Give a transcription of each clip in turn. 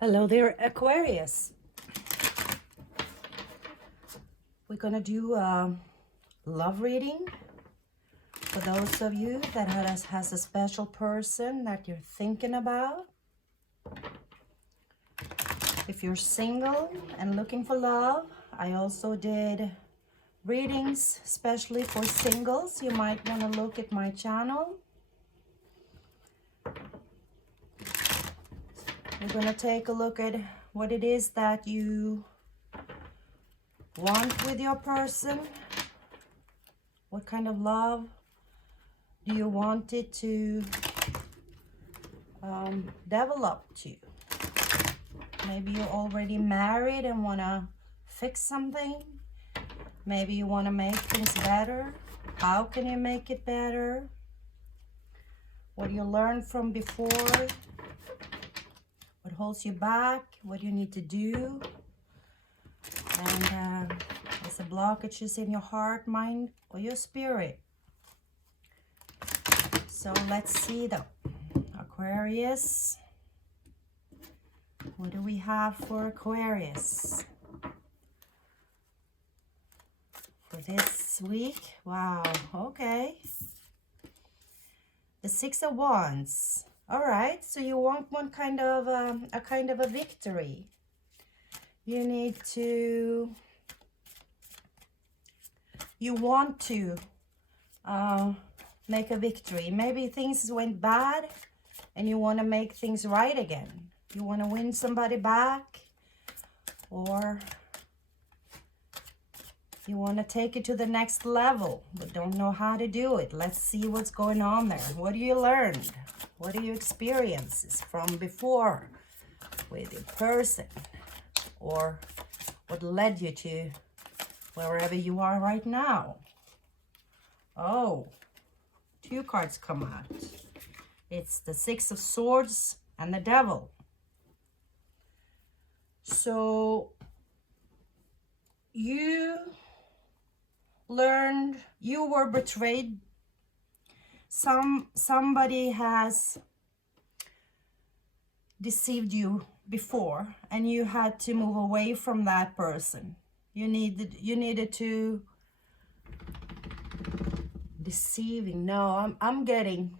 Hello there, Aquarius. We're gonna do a love reading for those of you that has a special person that you're thinking about. If you're single and looking for love, I also did readings especially for singles. You might want to look at my channel. We're going to take a look at what it is that you want with your person. What kind of love do you want it to develop to? Maybe you're already married and want to fix something. Maybe you want to make things better. How can you make it better? What you learned from before? What holds you back? What you need to do? And there's a blockages in your heart, mind, or your spirit. So let's see though. Aquarius. What do we have for Aquarius? For this week? Wow, okay. The Six of Wands. All right, so you want one kind of a victory. You want to make a victory. Maybe things went bad and you want to make things right again. You want to win somebody back, or you want to take it to the next level but don't know how to do it. Let's see what's going on there. What do you learn? What are your experiences from before with your person? Or what led you to wherever you are right now? Oh, two cards come out. It's the Six of Swords and the Devil. So you learned, you were betrayed. Somebody has deceived you before and you had to move away from that person. You needed to deceiving. No, I'm getting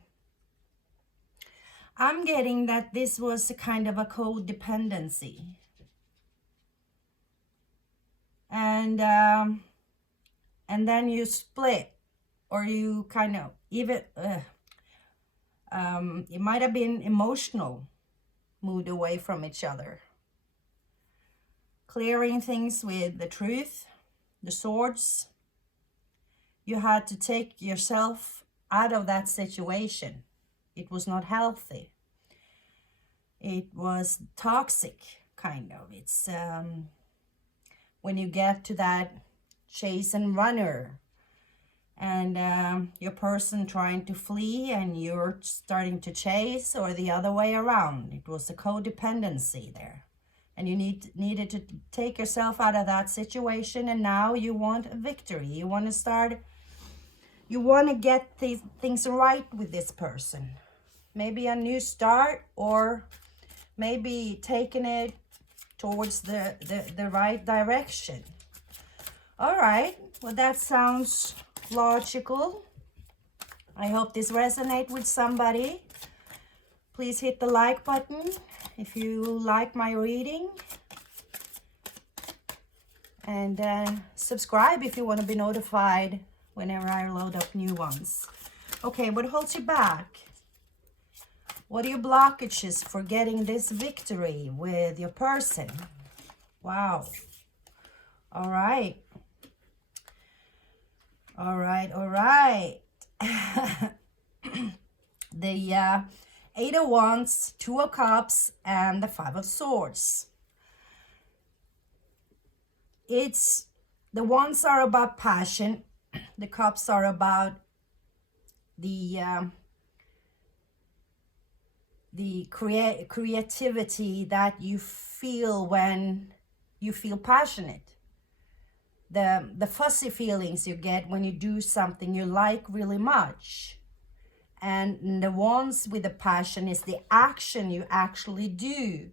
that this was a kind of a codependency. And then you split, or you kind of even it might have been emotional, moved away from each other. Clearing things with the truth, the swords. You had to take yourself out of that situation. It was not healthy. It was toxic, kind of. It's when you get to that chase and runner, and your person trying to flee and you're starting to chase, or the other way around. It was a codependency there. And you needed to take yourself out of that situation, and now you want a victory. You want to start, you want to get these things right with this person. Maybe a new start, or maybe taking it towards the right direction. All right, well, that sounds logical. I hope this resonates with somebody. Please hit the like button if you like my reading, and subscribe if you want to be notified whenever I load up new ones. Okay, what holds you back? What are your blockages for getting this victory with your person? Wow. All right. All right, all right. The Eight of Wands, Two of Cups, and the Five of Swords. The Wands are about passion. The Cups are about the creativity that you feel when you feel passionate. The fuzzy feelings you get when you do something you like really much. And the ones with the passion is the action you actually do,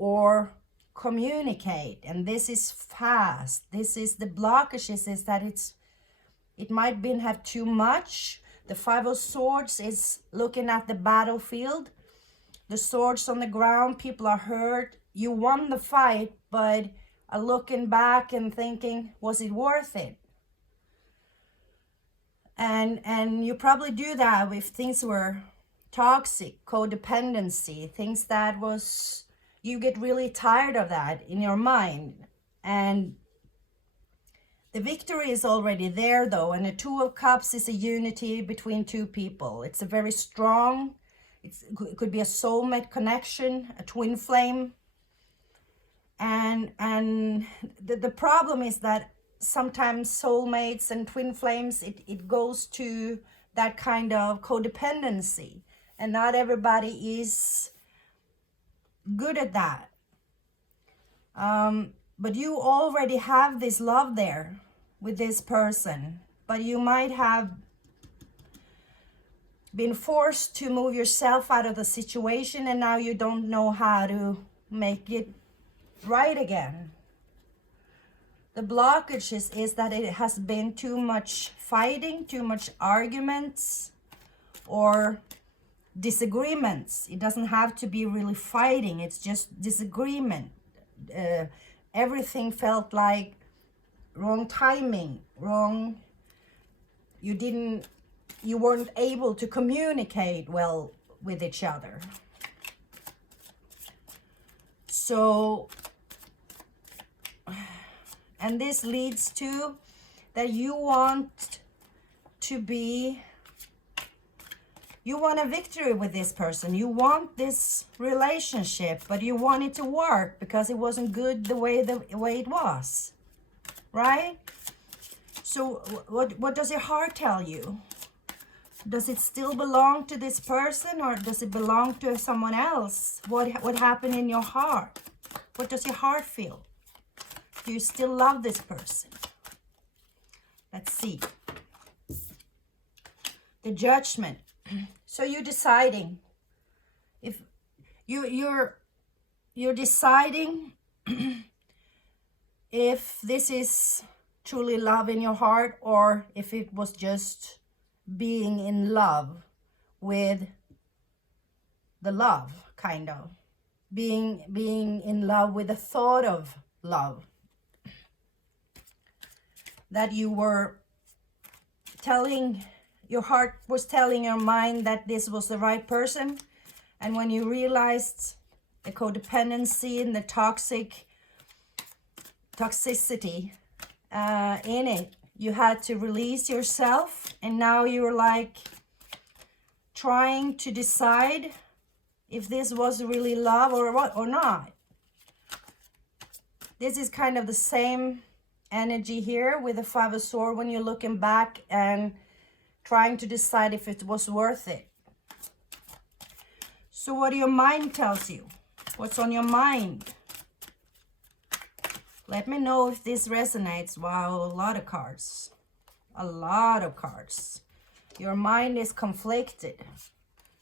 or communicate. And this is fast. This is the blockages, is that it might be have too much. The Five of Swords is looking at the battlefield. The swords on the ground, people are hurt. You won the fight, but are looking back and thinking, was it worth it? And you probably do that if things were toxic, codependency, things that was, you get really tired of that in your mind. And the victory is already there though, and the Two of Cups is a unity between two people. It's a very strong, it could be a soulmate connection, a twin flame. And the problem is that sometimes soulmates and twin flames, it goes to that kind of codependency. And not everybody is good at that. But you already have this love there with this person. But you might have been forced to move yourself out of the situation, and now you don't know how to make it right again. The blockage is that it has been too much fighting, too much arguments or disagreements. It doesn't have to be really fighting, it's just disagreement. Everything felt like wrong timing, wrong, you weren't able to communicate well with each other. So, and this leads to that you want a victory with this person. You want this relationship, but you want it to work because it wasn't good the way it was, right? So what does your heart tell you? Does it still belong to this person, or does it belong to someone else? What happened in your heart? What does your heart feel? Do you still love this person? Let's see. The Judgment. So you're deciding if you're deciding if this is truly love in your heart, or if it was just being in love with the love, kind of being in love with the thought of love, that you were telling, your heart was telling your mind that this was the right person. And when you realized the codependency and the toxicity in it, you had to release yourself. And now you're like trying to decide if this was really love or what, or not. This is kind of the same energy here with the Five of Swords when you're looking back and trying to decide if it was worth it. So what your mind tells you, what's on your mind? Let me know if this resonates. Wow, a lot of cards. A lot of cards. Your mind is conflicted.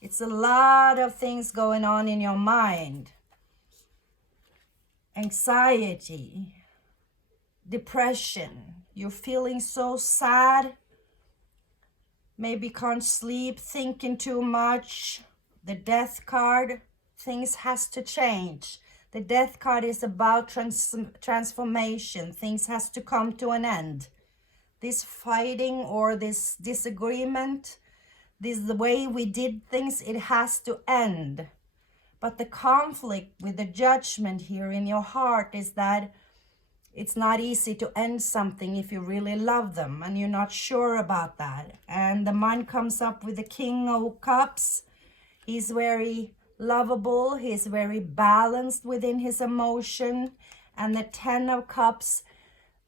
It's a lot of things going on in your mind. Anxiety, depression. You're feeling so sad. Maybe can't sleep, thinking too much. The Death card, things has to change. The Death card is about transformation. Things has to come to an end. This fighting or this disagreement, this the way we did things, it has to end. But the conflict with the Judgment here in your heart is that it's not easy to end something if you really love them and you're not sure about that. And the mind comes up with the King of Cups. He's very lovable. He's very balanced within his emotion. And the Ten of Cups,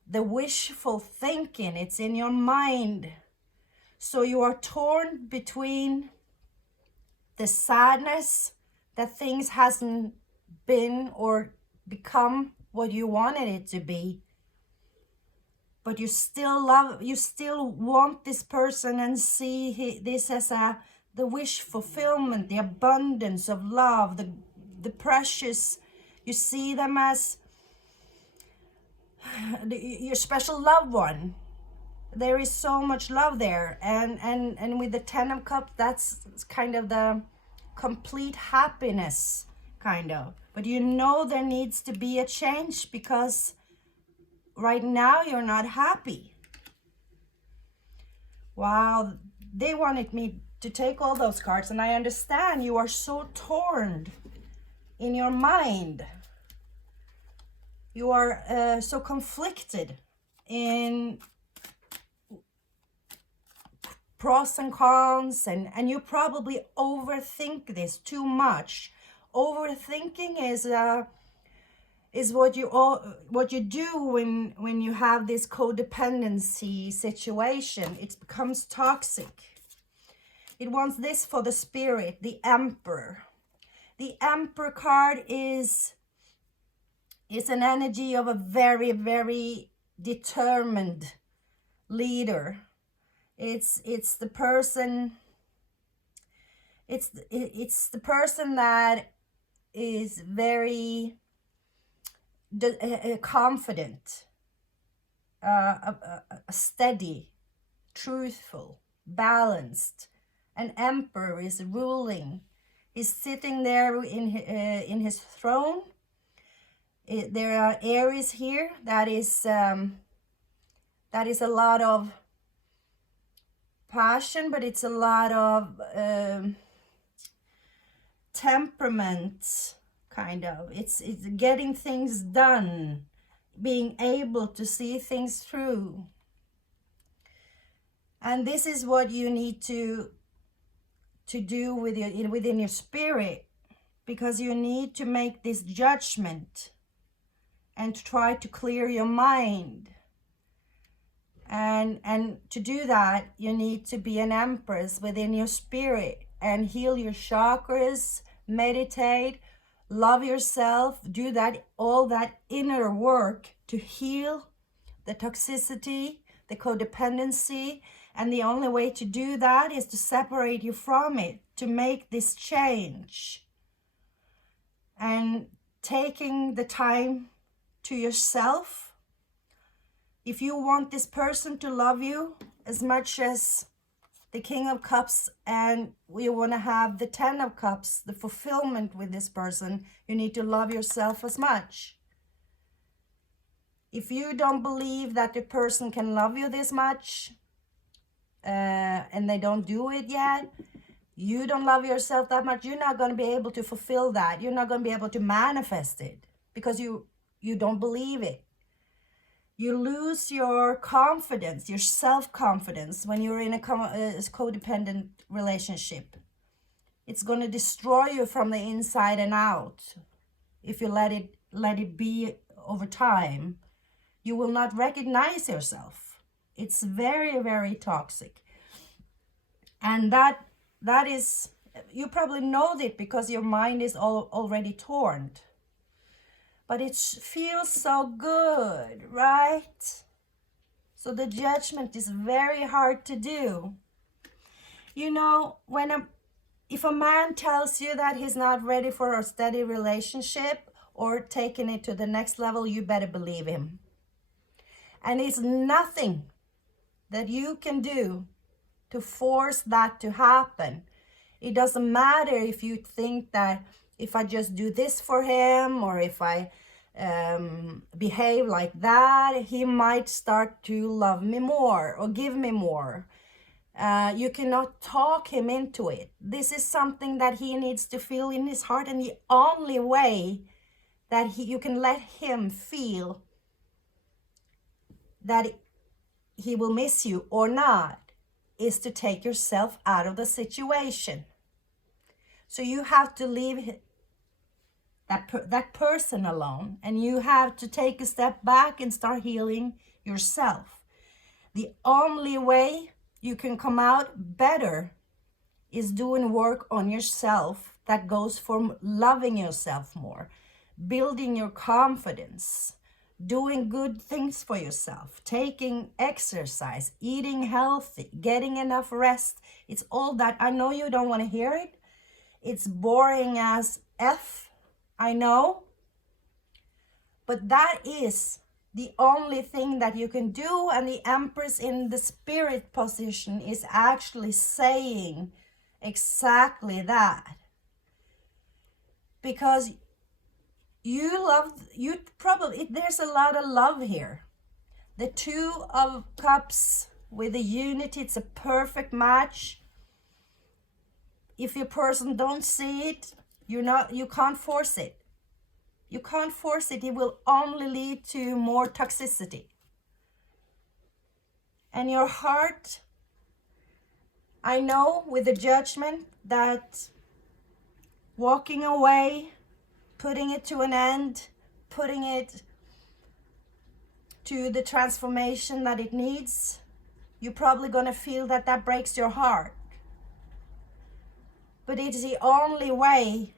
the wishful thinking, it's in your mind. So you are torn between the sadness that things hasn't been or become what you wanted it to be, but you still want this person and see this as the wish fulfillment, the abundance of love, the precious You see them as your special loved one. There is so much love there, and with the Ten of Cups, that's kind of the complete happiness, kind of. But you know there needs to be a change, because right now you're not happy. Wow, they wanted me to take all those cards, and I understand you are so torn in your mind. You are so conflicted in pros and cons, and you probably overthink this too much. Overthinking is what you do when you have this codependency situation. It becomes toxic. It wants this for the Spirit, the Emperor. The Emperor card is an energy of a very, very determined leader. It's the person. It's the person that is very confident, steady, truthful, balanced. An emperor is ruling. He's sitting there in his throne. There are Aries here. That is a lot of passion, but it's a lot of temperament, kind of. It's getting things done, being able to see things through. And this is what you need to do within your spirit, because you need to make this judgment and to try to clear your mind. And to do that, you need to be an empress within your spirit and heal your chakras, meditate, love yourself, do that, all that inner work to heal the toxicity, the codependency. And the only way to do that is to separate you from it, to make this change. And taking the time to yourself. If you want this person to love you as much as the King of Cups, and you want to have the Ten of Cups, the fulfillment with this person, you need to love yourself as much. If you don't believe that the person can love you this much, and they don't do it yet, you don't love yourself that much, you're not going to be able to fulfill that. You're not going to be able to manifest it, because you don't believe it. You lose your confidence, your self-confidence, when you're in a codependent relationship. It's going to destroy you from the inside and out. If you let it be over time, you will not recognize yourself. It's very, very toxic. And that is, you probably know it because your mind is already torn. But it feels so good, right? So the judgment is very hard to do. You know, if a man tells you that he's not ready for a steady relationship or taking it to the next level, you better believe him. And it's nothing that you can do to force that to happen. It doesn't matter if you think that if I just do this for him, or if I behave like that, he might start to love me more or give me more. You cannot talk him into it. This is something that he needs to feel in his heart, and the only way that you can let him feel that he will miss you or not is to take yourself out of the situation. So you have to leave that person alone, and you have to take a step back and start healing yourself. The only way you can come out better is doing work on yourself that goes from loving yourself more, building your confidence, doing good things for yourself, taking exercise, eating healthy, getting enough rest. It's all that. I know you don't want to hear it. It's boring as F, I know, But that is the only thing that you can do, and the Empress in the spirit position is actually saying exactly that. Because there's a lot of love here. The Two of Cups with the unity, it's a perfect match. If your person don't see it, you can't force it. You can't force it. It will only lead to more toxicity. And your heart, I know with the Judgment that walking away, putting it to an end, putting it to the transformation that it needs, you're probably going to feel that that breaks your heart. But it's the only way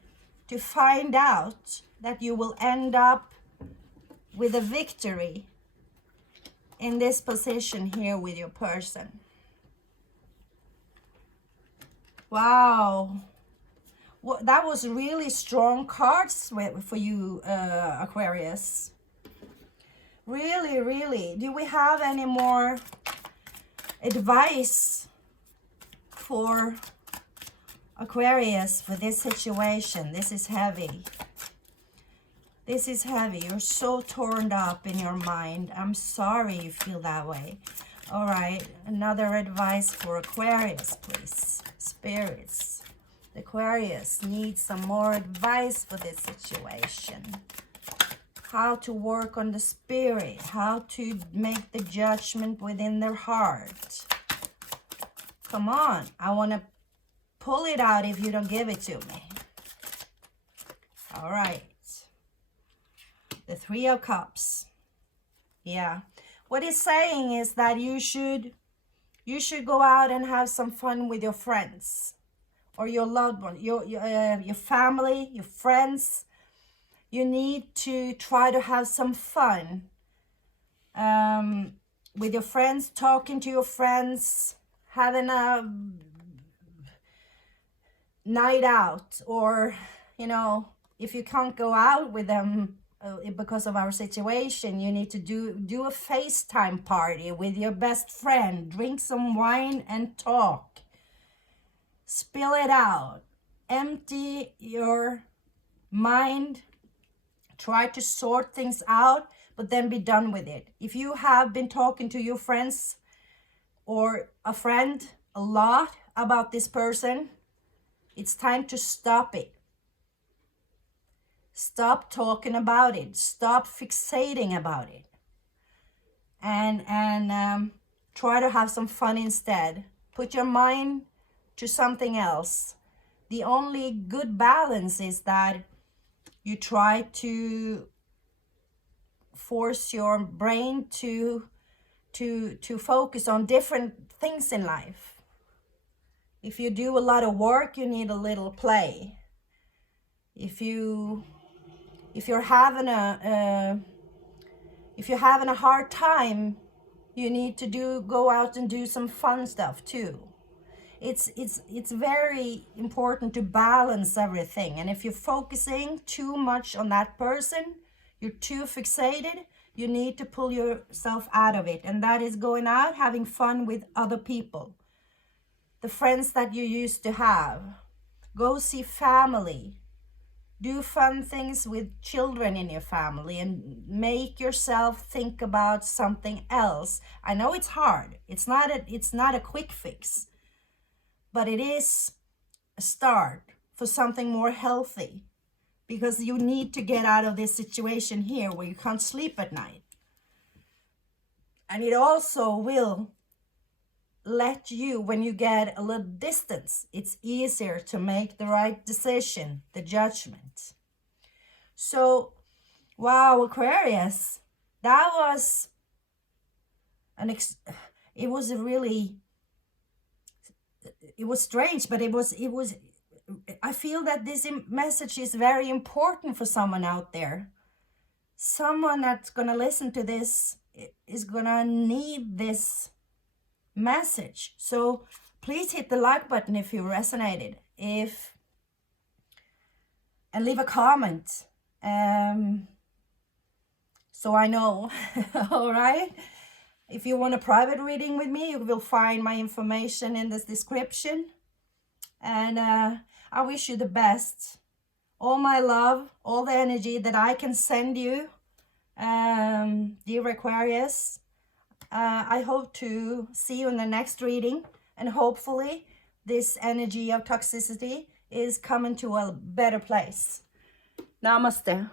to find out that you will end up with a victory in this position here with your person. Wow. Well, that was really strong cards for you, Aquarius. Really, really. Do we have any more advice for Aquarius for this situation? This is heavy. This is heavy. You're so torn up in your mind. I'm sorry you feel that way. All right, another advice for Aquarius, please. Spirits. Aquarius needs some more advice for this situation. How to work on the spirit. How to make the judgment within their heart. Come on. I want to pull it out if you don't give it to me. All right. The Three of Cups. Yeah. What it's saying is that you should go out and have some fun with your friends or your loved one, your family, your friends. You need to try to have some fun with your friends, talking to your friends, having a night out, or, you know, if you can't go out with them because of our situation, you need to do a FaceTime party with your best friend. Drink some wine and talk. Spill it out. Empty your mind. Try to sort things out, but then be done with it. If you have been talking to your friends or a friend a lot about this person, it's time to stop it. Stop talking about it. Stop fixating about it. And try to have some fun instead. Put your mind to something else. The only good balance is that you try to force your brain to focus on different things in life. If you do a lot of work, you need a little play. If you're having a hard time, you need to go out and do some fun stuff too. It's very important to balance everything. And if you're focusing too much on that person, you're too fixated, you need to pull yourself out of it. And that is going out, having fun with other people. The friends that you used to have. Go see family. Do fun things with children in your family and make yourself think about something else. I know it's hard. It's not a quick fix. But it is a start for something more healthy, because you need to get out of this situation here where you can't sleep at night. And it also will let you, when you get a little distance, it's easier to make the right decision, the judgment. So, wow, Aquarius, that was it was strange, but it was I feel that this message is very important for someone out there. Someone that's gonna listen to this is gonna need this message. So please hit the like button if you resonated, and leave a comment, and so I know. All right. If you want a private reading with me, you will find my information in this description. And I wish you the best. All my love, all the energy that I can send you, dear Aquarius. I hope to see you in the next reading, and hopefully this energy of toxicity is coming to a better place. Namaste.